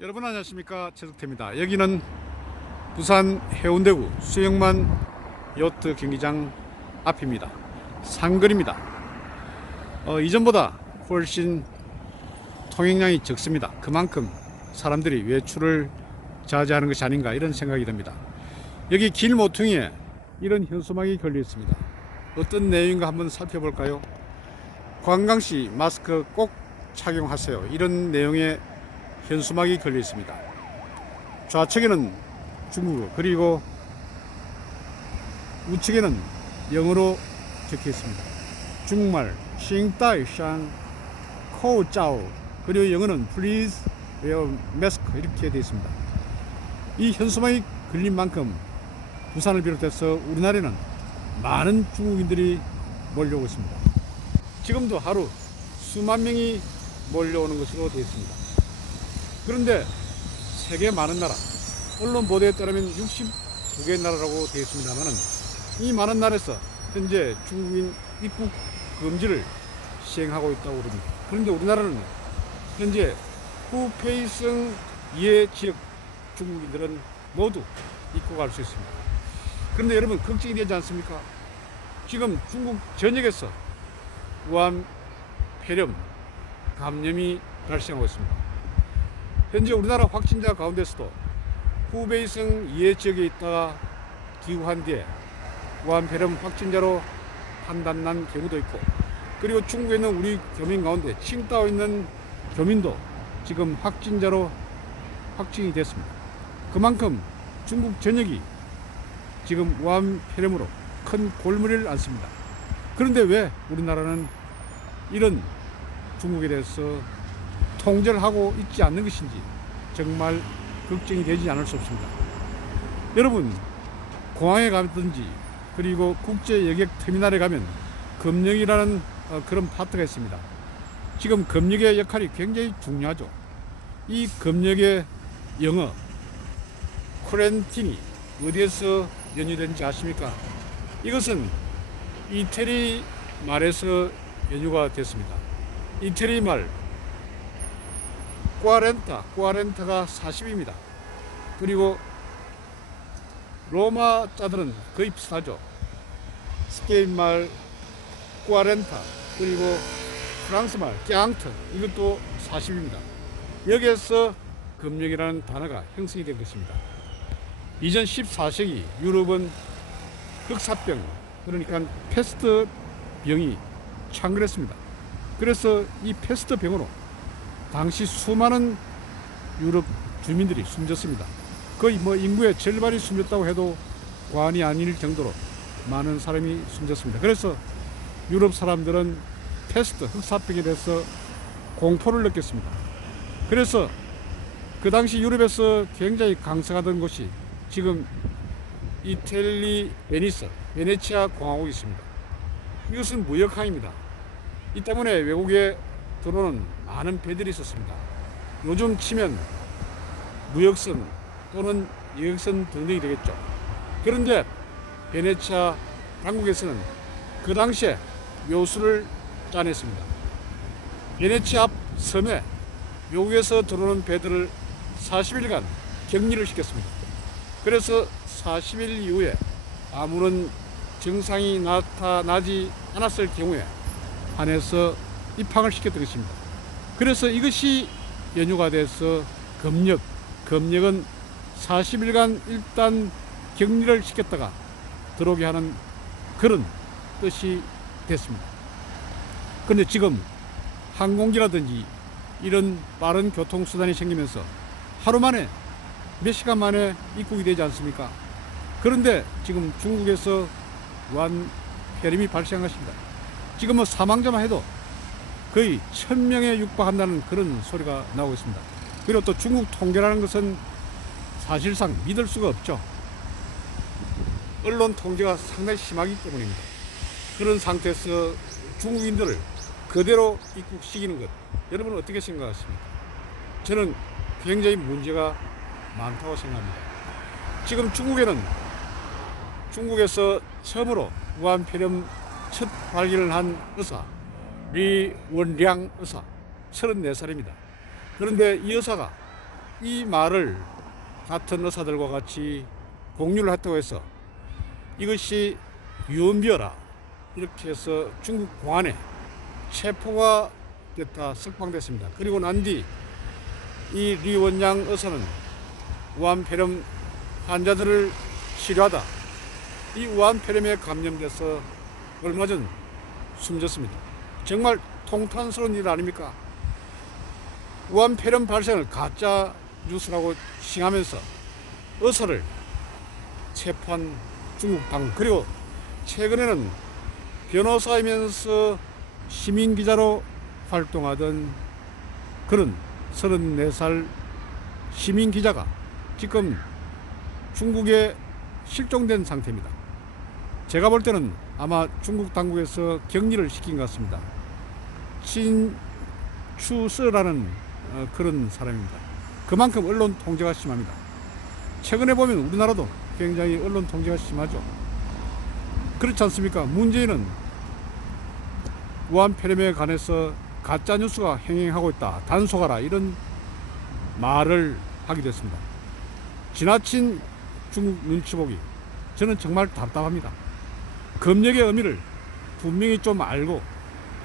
여러분 안녕하십니까, 최석태입니다. 여기는 부산 해운대구 수영만 요트 경기장 앞입니다. 상거리입니다. 이전보다 훨씬 통행량이 적습니다. 그만큼 사람들이 외출을 자제하는 것이 아닌가 이런 생각이 듭니다. 여기 길 모퉁이에 이런 현수막이 걸려 있습니다. 어떤 내용인가 한번 살펴볼까요? 관광시 마스크 꼭 착용하세요, 이런 내용의 현수막이 걸려 있습니다. 좌측에는 중국어, 그리고 우측에는 영어로 적혀 있습니다. 중국말 싱따이샹 코짜오, 그리고 영어는 Please wear mask, 이렇게 되어 있습니다. 이 현수막이 걸린 만큼 부산을 비롯해서 우리나라에는 많은 중국인들이 몰려오고 있습니다. 지금도 하루 수만 명이 몰려오는 것으로 되어 있습니다. 그런데 세계 많은 나라, 언론 보도에 따르면 62개의 나라라고 되어 있습니다만은 이 많은 나라에서 현재 중국인 입국 금지를 시행하고 있다고 그럽니다. 그런데 우리나라는 현재 후페이성 이해 지역 중국인들은 모두 입국할 수 있습니다. 그런데 여러분, 걱정이 되지 않습니까? 지금 중국 전역에서 우한 폐렴 감염이 발생하고 있습니다. 현재 우리나라 확진자 가운데서도 후베이성 이해 지역에 있다가 귀국한 뒤에 우한 폐렴 확진자로 판단난 경우도 있고, 그리고 중국에 있는 우리 교민 가운데 칭따오에 있는 교민도 지금 확진자로 확진이 됐습니다. 그만큼 중국 전역이 지금 우한 폐렴으로 큰 골머리를 앓습니다. 그런데 왜 우리나라는 이런 중국에 대해서 통제를 하고 있지 않는 것인지 정말 걱정이 되지 않을 수 없습니다. 여러분, 공항에 가든지 그리고 국제 여객 터미널에 가면 검역이라는 그런 파트가 있습니다. 지금 검역의 역할이 굉장히 중요하죠. 이 검역의 영어 쿼런틴이 어디에서 연유된지 아십니까? 이것은 이태리 말에서 연유가 됐습니다. 이태리 말 꾸아렌타가 40입니다. 그리고 로마 자들은 거의 비슷하죠. 스페인 말 꾸아렌타, 그리고 프랑스 말 꺄앙트, 이것도 40입니다. 여기에서 검역이라는 단어가 형성이 된 것입니다. 이전 14세기 유럽은 흑사병, 그러니까 패스트 병이 창궐했습니다. 그래서 이 패스트 병으로 당시 수많은 유럽 주민들이 숨졌습니다. 거의 인구의 절반이 숨졌다고 해도 과언이 아닐 정도로 많은 사람이 숨졌습니다. 그래서 유럽 사람들은 패스트, 흑사병에 대해서 공포를 느꼈습니다. 그래서 그 당시 유럽에서 굉장히 강성하던 곳이 지금 이태리 베네치아 공화국이 있습니다. 이것은 무역항입니다. 이 때문에 외국에 들어오는 많은 배들이 있었습니다. 요즘 치면 무역선 또는 여객선 등등이 되겠죠. 그런데 베네치아 당국에서는 그 당시에 묘수를 짜냈습니다. 베네치아 앞 섬에 외국에서 들어오는 배들을 40일간 격리를 시켰습니다. 그래서 40일 이후에 아무런 증상이 나타나지 않았을 경우에 한해서 입항을 시켰던 것입니다. 그래서 이것이 연유가 돼서 검역은 40일간 일단 격리를 시켰다가 들어오게 하는 그런 뜻이 됐습니다. 그런데 지금 항공기라든지 이런 빠른 교통수단이 생기면서 하루 만에 몇 시간 만에 입국이 되지 않습니까? 그런데 지금 중국에서 우한 폐렴이 발생한 것입니다. 지금 사망자만 해도 거의 1000명에 육박한다는 그런 소리가 나오고 있습니다. 그리고 또 중국 통계라는 것은 사실상 믿을 수가 없죠. 언론 통제가 상당히 심하기 때문입니다. 그런 상태에서 중국인들을 그대로 입국시키는 것, 여러분은 어떻게 생각하십니까? 저는 굉장히 문제가 많다고 생각합니다. 지금 중국에서 처음으로 우한 폐렴 첫 발견을 한 의사 리원량 의사 34살입니다. 그런데 이 의사가 이 말을 같은 의사들과 같이 공유를 했다고 해서 이것이 유언비어라 이렇게 해서 중국 공안에 체포가 됐다, 석방됐습니다. 그리고 난 뒤 이 리 원장 의사는 우한폐렴 환자들을 치료하다 이 우한폐렴에 감염돼서 얼마 전 숨졌습니다. 정말 통탄스러운 일 아닙니까? 우한폐렴 발생을 가짜 뉴스라고 칭하면서 의사를 체포한 중국 당국, 그리고 최근에는 변호사이면서 시민기자로 활동하던 그런 34살 시민기자가 지금 중국에 실종된 상태입니다. 제가 볼 때는 아마 중국 당국에서 격리를 시킨 것 같습니다. 친추스라는 그런 사람입니다. 그만큼 언론 통제가 심합니다. 최근에 보면 우리나라도 굉장히 언론 통제가 심하죠. 그렇지 않습니까? 문재인은 우한폐렴에 관해서 가짜뉴스가 행행하고 있다, 단속하라, 이런 말을 하게 됐습니다. 지나친 중국 눈치보기, 저는 정말 답답합니다. 검역의 의미를 분명히 좀 알고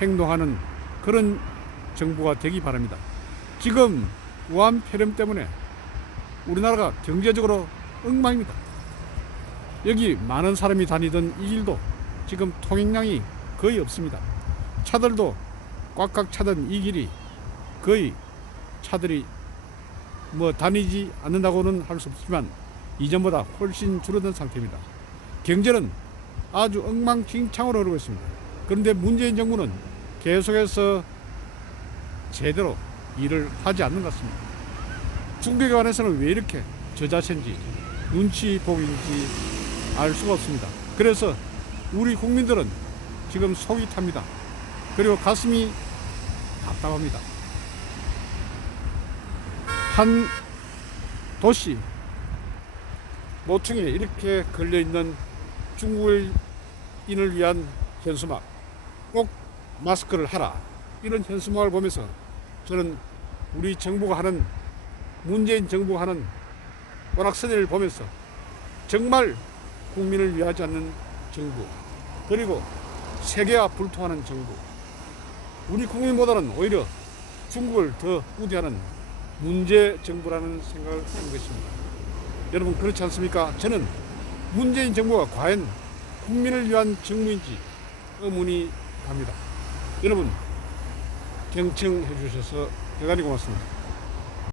행동하는 그런 정부가 되기 바랍니다. 지금 우한폐렴 때문에 우리나라가 경제적으로 엉망입니다. 여기 많은 사람이 다니던 이 길도 지금 통행량이 거의 없습니다. 차들도 꽉꽉 차던 이 길이 거의 차들이 다니지 않는다고는 할 수 없지만 이전보다 훨씬 줄어든 상태입니다. 경제는 아주 엉망진창으로 흐르고 있습니다. 그런데 문재인 정부는 계속해서 제대로 일을 하지 않는 것 같습니다. 중국에 관해서는 왜 이렇게 저자세인지 눈치 보기인지 알 수가 없습니다. 그래서 우리 국민들은 지금 속이 탑니다. 그리고 가슴이 답답합니다. 한 도시 모퉁이에 이렇게 걸려있는 중국인을 위한 현수막, 꼭 마스크를 하라, 이런 현수막을 보면서 저는 우리 정부가 하는, 문재인 정부가 하는 오락선을 보면서 정말 국민을 위하지 않는 정부, 그리고 세계와 불통하는 정부, 우리 국민보다는 오히려 중국을 더 우대하는 문재 정부라는 생각을 하는 것입니다. 여러분, 그렇지 않습니까? 저는 문재인 정부가 과연 국민을 위한 정부인지 의문이 갑니다. 여러분, 경청해 주셔서 대단히 고맙습니다.